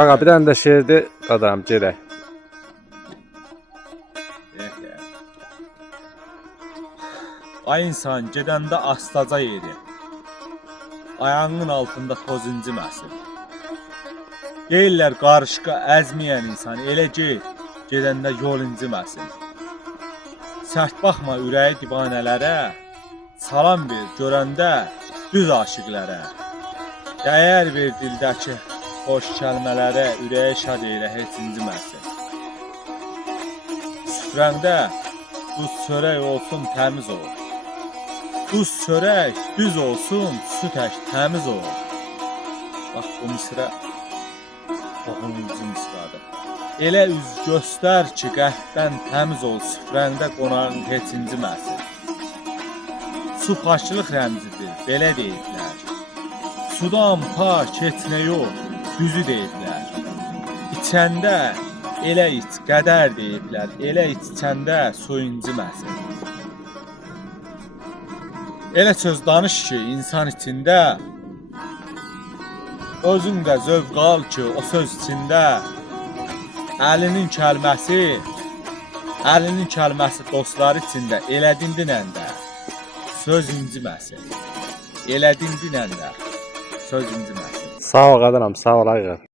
Qaqa bir dənə də şeirdi qadam gedək. Ay insan gedəndə astaca yeri, ayağının altında toz inciməsin. Deyirlər qarışqa əzməyən insan elə gedəndə yol inciməsin. Sərt baxma ürəyi divanələrə, salam ver görəndə düz aşiqlərə. Dəyər ver dildəki xoş kəlmələrə, ürəyi şad eylə heç inciməsin. Süfrəndə duz çörək olsun təmiz ol. Duz çörək düz olsun, su tək təmiz ol. Bax bu misrə 9-cu misradır. Elə üz göstər ki, qəhvdən təmiz ol, süfrəndə qonağın heç inciməsin. Su paçlıq rəmzidir, belə deyiblər. Sudan pak etmə yox, düzü deyiblər. İçəndə elə iç, qədər deyiblər. Elə içəndə su inciməsin. Elə söz danış ki, insan içində özün də zövq al ki, o söz içində əlinin kəlməsi dostları içində elə dindinəndə söz inciməsin. Elə dindinəndə söz inciməsin. Sağ ol qadanam, sağ ol ağa.